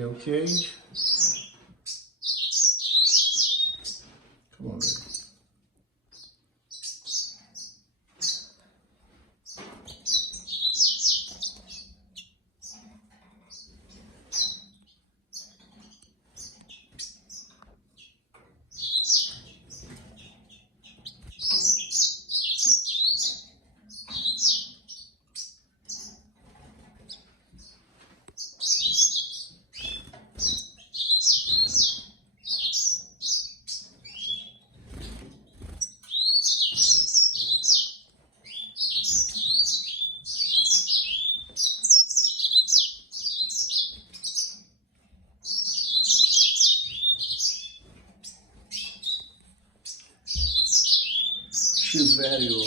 New cage. Come on, baby. She's very old.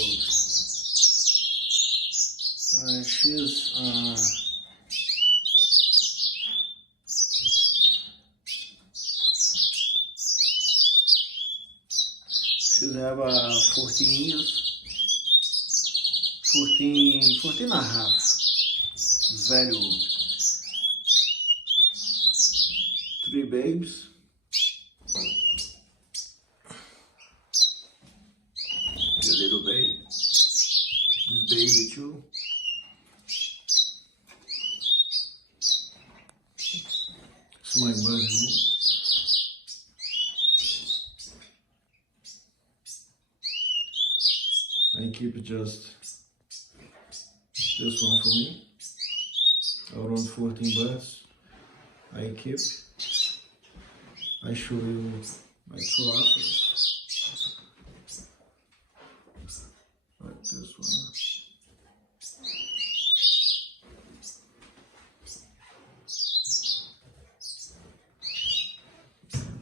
She's have 14 years. 14 and a half. Very old. 3 babes. The little baby. This baby too. It's my bedroom. I keep just this one for me. Around 14 birds. I keep. I show you my 2 offers. Like this one.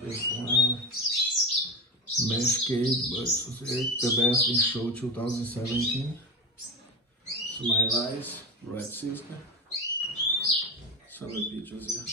This one. Mesh cage, but the best in show 2017. Smile eyes, red sister. Some pictures here.